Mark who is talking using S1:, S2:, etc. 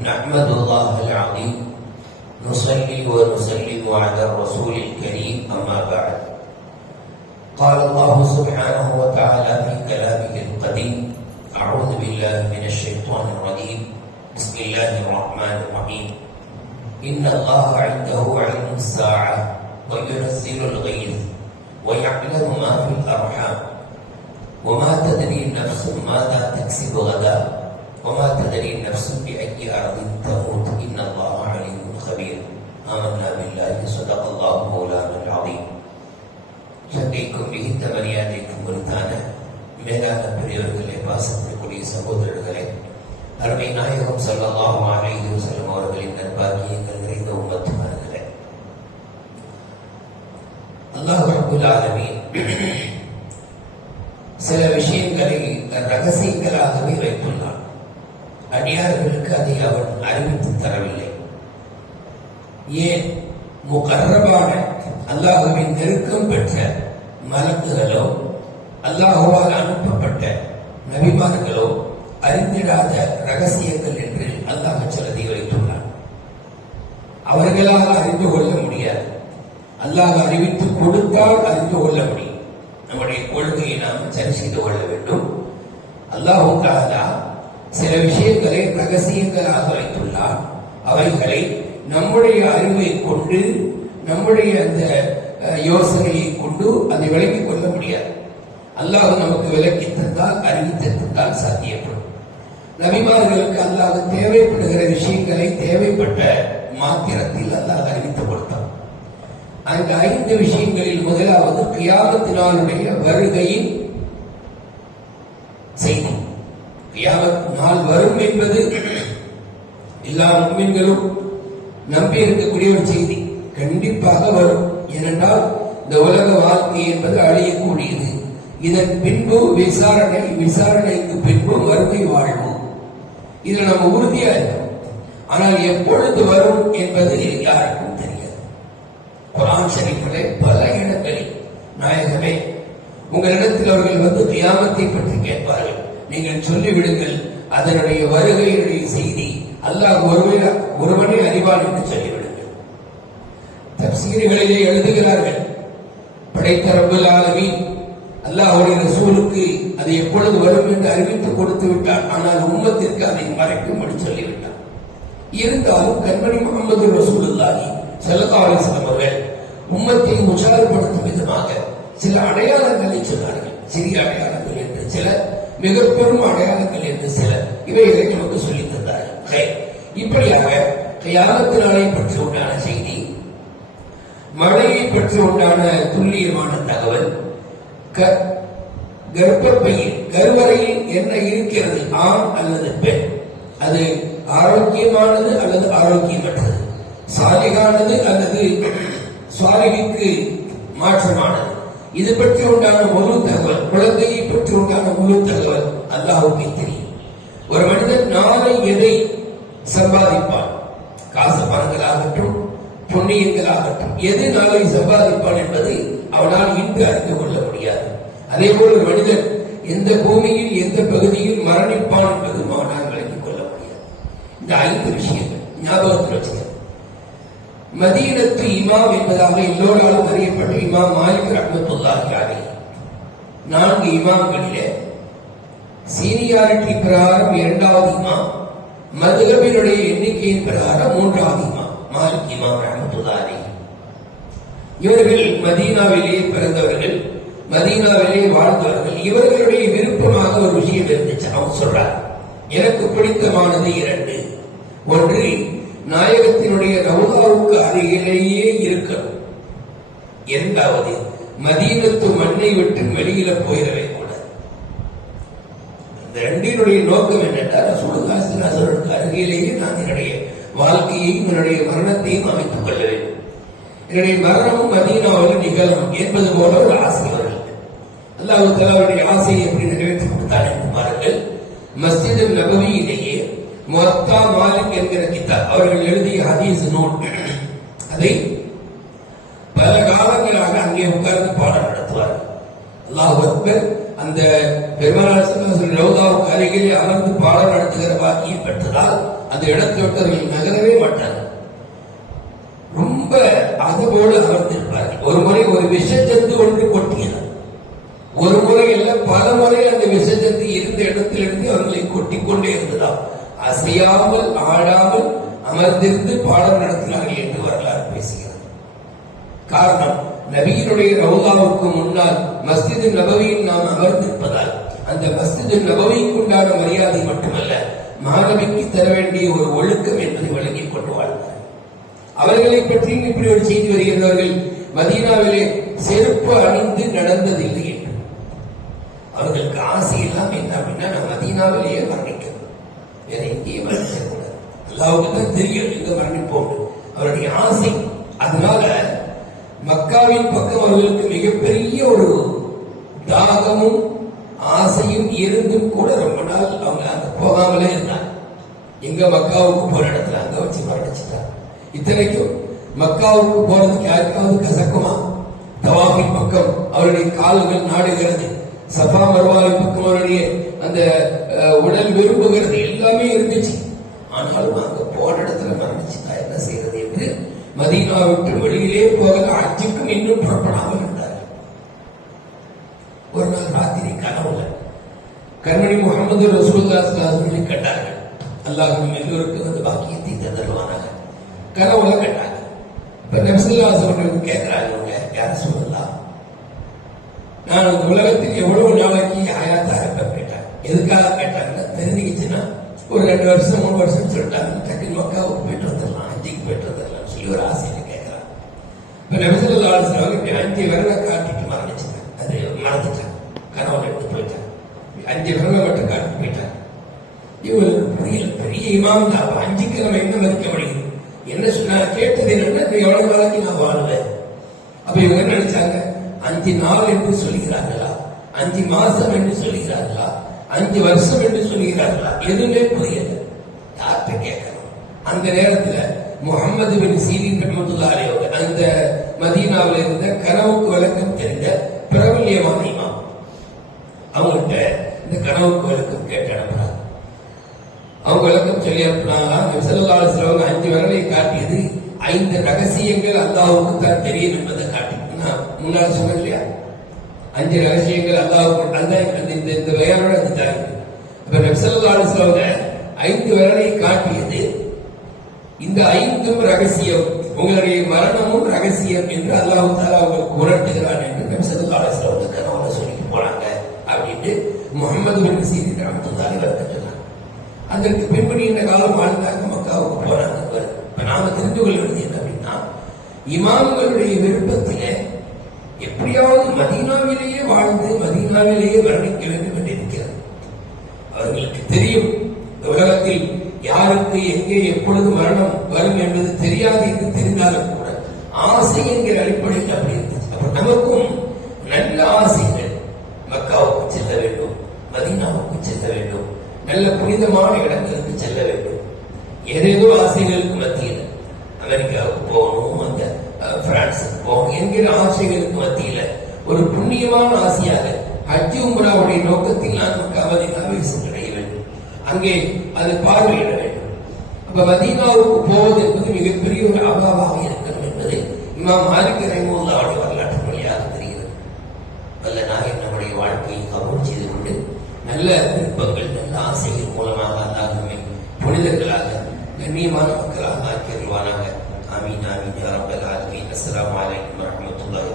S1: نحمد الله العظيم. نصلي ونسلم على الرسول الكريم أما بعد. قال الله سبحانه وتعالى في كلامه القديم أعوذ بالله من الشيطان الرجيم. بسم الله الرحمن الرحيم. إن الله عنده علم الساعة وينزل الغيث ويعلم ما في الأرحام. وما تدري نفس ماذا تكسب غدا وما تدري نفس بأي أرض تموت إن الله عليم خبير آمنا بالله صدق الله مولانا العظيم சங்கைக்கும் மிகுந்த மரியாதைக்கும் உரித்தான மேலான பெரியவர்களே பாசத்திற்குரிய சகோதரர்களே அருமை நாயகம் ஸல்லல்லாஹு அலைஹி வஸல்லம் அவர்களின் நற்பாக்கியங்கள் நிறைந்த உம்மத்துமார்களே அல்லாஹ் ரப்புல் ஆலமீன் சில விஷயங்களை ரகசியங்களாகவே வைத்துள்ளான் எனக்கு அதை அவர் அறிவித்து தரவில்லை. ஏன்? முகர்ரபான அல்லாஹுவின் நெருக்கம் பெற்ற மலக்குகளோ அல்லாஹுவால் அனுப்பப்பட்ட நபிமார்களோ அறிந்திடாத ரகசியங்கள் என்று அல்லாஹ் சிலதை வைத்துள்ளார் அவர்களால் அறிந்து கொள்ள முடியாது. அல்லாஹ் அறிவித்து கொடுத்தால் அறிந்து கொள்ள முடியும். நம்முடைய கொள்கையை நாம் சரி செய்து கொள்ள வேண்டும். அல்லாஹுக்காக தாலா சில விஷயங்களை ரகசியங்களாக வைத்துள்ளார். அவைகளை நம்முடைய அறிவை கொண்டு நம்முடைய அந்த யோசனையை கொண்டு அதை விளக்கிக் கொள்ள முடியாது. அல்லாஹ் நமக்கு விளக்கி தந்தால் அறிவித்து தந்தால் சாத்தியப்படும். நபிமார்களுக்கு அல்லாஹ் தேவைப்படுகிற விஷயங்களை தேவைப்பட்ட மாத்திரத்தில் அல்லாஹ் அறிவித்து கொடுத்தான். அந்த ஐந்து விஷயங்களில் முதலாவது கியாமத்தினாலுடைய வருகையின் செய்தி கியாமத் நாள் வரும் என்பது எல்லா முன்மின்களும் நம்பி இருக்கக்கூடிய ஒரு செய்தி. கண்டிப்பாக வரும். ஏனென்றால் இந்த உலக வாழ்க்கை என்பது அழியக்கூடியது. இதன் பின்பு விசாரணை விசாரணைக்கு பின்பு வறுமை வாழ்வோம் இதில் நம்ம உறுதியா இருக்கோம். ஆனால் எப்பொழுது வரும் என்பது யாருக்கும் தெரியாது. குரான் ஷரீஃபிலே பல இடங்களில் நாயகமே உங்களிடத்தில் அவர்கள் வந்து கியாமத்தை பற்றி கேட்பார்கள். நீங்கள் சொல்லிவிடுங்கள் அதனுடைய வருகையினுடைய செய்தி அல்லாஹ் ஒருவனை ஒருவனே அறிவான் என்று சொல்லிவிடுங்கள். தப்சீர்களிலே எழுதுகிறார்கள் படைத்த ரப்பல் ஆலமீன் அல்லாஹ்வுடைய ரசூலுக்கு அது எப்பொழுது வரும் என்று அறிவித்து கொடுத்து விட்டார் ஆனால் உம்மத்திற்கு அதை மறைக்கும்படி சொல்லிவிட்டார் இருந்தாலும் கண்மணி முகமது ரசூலுல்லாஹி ஸல்லல்லாஹு அலைஹி அவர்கள் உம்மத்தை உற்சாகப்படுத்தும் விதமாக சில அடையாளங்களை சொன்னார்கள். சிறிய அடையாளங்கள் என்று சில மிக பெரும் அடையாளங்கள் என்று சில இவைகளை நமக்கு சொல்லித் தந்தார்கள் இப்படியாக இப்படியாக நாளை பற்றி உண்டான செய்தி மழையை பற்றி உண்டான துல்லியமான தகவல் க- கர்ப்பப்பையில் கருவறையில் என்ன இருக்கிறது ஆண் அல்லது பெண்? அது ஆரோக்கியமானது அல்லது ஆரோக்கியமற்றது? சாலிகானது அல்லது சுவாமிக்கு மாற்றமானது? இது பற்றி உண்டான முழு தகவல் குழந்தையை பற்றி உண்டான முழு தகவல் அல்லாஹுக்கு தெரியும். ஒரு மனிதன் நாளை எதை சம்பாதிப்பான்? காசு பணங்களாகட்டும் புண்ணியங்களாகட்டும் எது நாளை சம்பாதிப்பான் என்பது அவனால் இன்று அறிந்து கொள்ள முடியாது. அதே போல ஒரு மனிதன் எந்த பூமியில் எந்த பகுதியில் மரணிப்பான் என்பதும் அவனால் விளங்கிக் கொள்ள முடியாது. இந்த ஐந்து விஷயம் மதீனத்து இமாம் என்பதாக எல்லோராலும் அறியப்பட்ட இமாம் மாலிக் ரஹமத்துல்லாஹி அலைஹி. நான்கு இமாம்களிலே சீனியாரிட்டி பிரகாரம் இரண்டாவது இமாம் மதுகபினுடைய எண்ணிக்கையின் பிரகாரம் மூன்றாவது இமாம் மாலிக் இமாம் ரஹ்மத்துல்லாஹி இவர்கள் மதீனாவிலேயே பிறந்தவர்கள் மதீனாவிலே வாழ்ந்தவர்கள். இவர்களுடைய விருப்பமாக ஒரு விஷயம் இருந்துச்சு அவங்க சொல்றார் எனக்கு பிடித்தமானது இரண்டு. ஒன்று நாயகத்தின் ரவுதாவுக்கு அருகிலேயே இருக்கிறோம். எந்தாவது மதீனத்து மண்ணை விட்டு வெளியில போயிடவே கூடாது. இந்த ரெண்டினுடைய நோக்கம் என்னென்றால் ரசூலுல்லாஹி அருகிலேயே நான் என்னுடைய வாழ்க்கையையும் என்னுடைய மரணத்தையும் அமைத்துக் கொள்ள வேண்டும். என்னுடைய மரணமும் மதீனாவில் நிகழும் என்பது போல ஒரு ஆசை அவர்களுக்கு. அல்லாஹ் தலாவுடைய ஆசையை எப்படி நிறைவேற்றி கொடுத்தார் என்று பாருங்கள். மஸ்ஜித் இல்லை மொத்தா மாலிக் என்கிற கிதாப் அவர்கள் எழுதிய ஹதீஸ் நோட் அதை பல காலங்களாக அங்கே உட்கார்ந்து பாடம் நடத்துவார் அல்லாஹ் அக்பர் அந்த பெருமாள் ரவுதாவுக்கு அருகிலே அமர்ந்து பாடம் நடத்துகிற பாக்கியம் பெற்றதால் அந்த இடத்தை விட்டு அவர்கள் நகரவே மாட்டார்கள். ரொம்ப அதுபோல அமர்ந்திருப்பார்கள். ஒரு முறை ஒரு விஷஜந்து ஒன்று கொட்டியது. ஒரு முறை அல்ல பல முறை அந்த விஷஜந்து இருந்த இடத்திலிருந்து அவர்களை கொட்டிக்கொண்டே கொண்டே அசையாமல் ஆடாமல் அமர்ந்திருந்து பாடம் நடத்தினார்கள் என்று வரலாறு பேசுகிறது. காரணம் நபியினுடைய ரவுதாவுக்கு முன்னால் மஸ்ஜிது நபவியில் நாம் அமர்ந்திருப்பதால் அந்த மஸ்ஜிது நபவிக்கு உண்டான மரியாதை மட்டுமல்ல மாணவிக்கு தர வேண்டிய ஒரு ஒழுக்கம் என்பதை வழங்கிக் கொண்டு வாழ்ந்தார். அவர்களை பற்றி இப்படி ஒரு செய்தி வருகிறவர்கள் மதீனாவிலே செருப்பு அணிந்து நடந்ததில்லை என்று. அவர்களுக்கு ஆசை எல்லாம் என்ன அப்படின்னா நான் மதீனாவிலேயே வர்ணிக்க வேற எங்கேயும் மரணிக்கக்கூடாது அல்லாவுக்கு தான் தெரியும் எங்க மரணிப்போம் அவருடைய ஆசை அதனால மக்காவின் பக்கம் அவர்களுக்கு மிகப்பெரிய ஒரு தாகமும் ஆசையும் இருந்தும் கூட ரொம்ப நாள் அவங்க அங்க போகாமலே இருந்தாங்க எங்க மக்காவுக்கு போற இடத்துல அங்க வச்சு மரணிச்சுட்டாங்க இத்தனைக்கும் மக்காவுக்கு போறதுக்கு யாருக்காவது கசக்குமா தவாஃபின் பக்கம் அவருடைய கால்கள் நாடுகிறது. சஃபா மருவாவின் பக்கம் அவருடைய அந்த அஹ், உடல் விரும்புகிறது. எல்லாமே இருந்துச்சு. ஆனாலும் அங்க போன இடத்துல மரணிச்சுட்டா என்ன செய்யறது என்று மதீனா விட்டு வெளியிலே போகல அஜுக்கும் இன்னும் புறப்படாமல் இருந்தார் ஒரு நாள் ராத்திரி கனவுல கண்மணி முகமது ரசூலுல்லாஹி ஸல்லல்லாஹு அலைஹி வஸல்லம் கண்டார்கள் அல்லாஹ் எல்லோருக்கும் அந்த பாக்கியத்தை தந்தருவானாக கனவுல கண்டாங்க இப்ப நபிசுல்லா சொல்றது கேட்கிறாங்க யார சொல்லலாம் நான் உலகத்தில் எவ்வளவு ரெண்டு வருஷம் மூணு வருஷம் சொல்லிட்டாங்க. கட்டி மக்காவுக்கு போயிட்டு வந்துடலாம் அஞ்சுக்கு போயிட்டு வந்துடலாம் சொல்லி ஒரு ஆசையில கேட்கறான் இப்ப நபிசுல்லா சொல்லுவாங்க இப்படி அஞ்சு விரலை காட்டிட்டு மரணிச்சுங்க. அது மறந்துட்டாங்க. கனவுல எடுத்து போயிட்டாங்க அஞ்சு விரலை மட்டும் காட்டிட்டு போயிட்டாங்க இவங்களுக்கு புரியல பெரிய இமாம் தான். அஞ்சுக்கு நம்ம என்ன மதிக்க முடியும்? என்ன சொன்னா கேட்டது என்னன்னா எவ்வளவு நாளைக்கு நான் வாழல அப்ப இவங்க என்ன நினைச்சாங்க? அஞ்சு நாள் என்று சொல்கிறார்களா அஞ்சு மாசம் என்று சொல்கிறார்களா அஞ்சு வருஷம் என்று சொல்கிறார்களா எதுவுமே புரியல. அந்த நேரத்துல முகமது பின் சீரின் ரஹமத்துல்லாஹி அலைஹி அந்த மதீனாவில் இருந்த கனவுக்கு விளக்கம் தெரிந்த பிரபல்யமான இமாம். அவங்கள்ட்ட இந்த கனவுக்கு விளக்கம் கேட்டு அனுப்புறாங்க. அவங்க விளக்கம் சொல்லி அனுப்புனாங்க நபி அஞ்சு விரலை காட்டியது ஐந்து ரகசியங்கள் அல்லாவுக்கு தான் தெரியும் என்பதை காட்டி நான் சொன்ன இல்லையா? அஞ்சு ரகசியங்கள் அல்லாவுக்கு அந்த இந்த இந்த பெயரோட அதுதான் இருக்கு. அப்ப ஐந்து விரலை காட்டியது இந்த ஐந்தும் ரகசியம் உங்களுடைய மரணமும் ரகசியம் என்று அல்லாஹ் தாலா உங்களுக்கு உணர்த்துகிறான் என்று நபி ஸல்லல்லாஹு கனவுல சொல்லிட்டு போனாங்க அப்படின்ட்டு முகமது பின் சீதி ரஹ்மத்துல்லாஹி விளக்கம் அதற்கு பின்பு இந்த காலம் வாழ்ந்தாங்க மக்காவுக்கு போறாங்க. இப்ப நாம தெரிந்து கொள்ள வேண்டியது என்ன அப்படின்னா இமாம்களுடைய விருப்பத்தில எப்படியாவது மதீனாவிலேயே வாழ்ந்து மதீனாவிலேயே மரணிக்க வேண்டும் என்று இருக்கிறது அவர்களுக்கு தெரியும் உலகத்தில் யாருக்கு எங்கே எப்பொழுது மரணம் வரும் என்பது தெரியாது என்று தெரிந்தாலும் கூட ஆசை என்கிற அடிப்படையில் அப்படி இருந்துச்சு. அப்ப நமக்கும் நல்ல ஆசைகள் மக்காவுக்கு செல்ல வேண்டும் மதீனாவுக்கு செல்ல வேண்டும் நல்ல புனிதமான இடங்களுக்கு செல்ல வேண்டும். ஏதேதோ ஆசைகளுக்கு மத்தியில் அமெரிக்காவுக்கு போகணும் அந்த பிரான்ஸுக்கு போகணும் என்கிற ஆசைகளுக்கு மத்தியில் ஒரு புண்ணியமான ஆசையாக ஹஜ் உம்ராவுடைய நோக்கத்தில் நான் மக்கா மதீனாவை அங்கே அதை பார்வையிட வேண்டும். அப்ப மதீனாவுக்கு போவது என்பது மிகப்பெரிய ஒரு அபாவாக இருக்கிறது என்பது இமாம் மாலிக் ரஹிமுல்லாவுடைய வரலாற்று வழியாக தெரிகிறது. வல்ல நாயன் நம்முடைய வாழ்க்கையை கவனம் செய்து கொண்டு நல்ல விருப்பங்கள் நல்ல ஆசைகள் மூலமாக அல்லாஹ் நம்மை புனிதர்களாக கண்ணியமான மக்களாக ஆக்கியருவானாக ஆமீன் ஆமீன் யா ரப்பல் ஆலமீன். அஸ்ஸலாமு அலைக்கும் வரஹ்மத்துல்லாஹி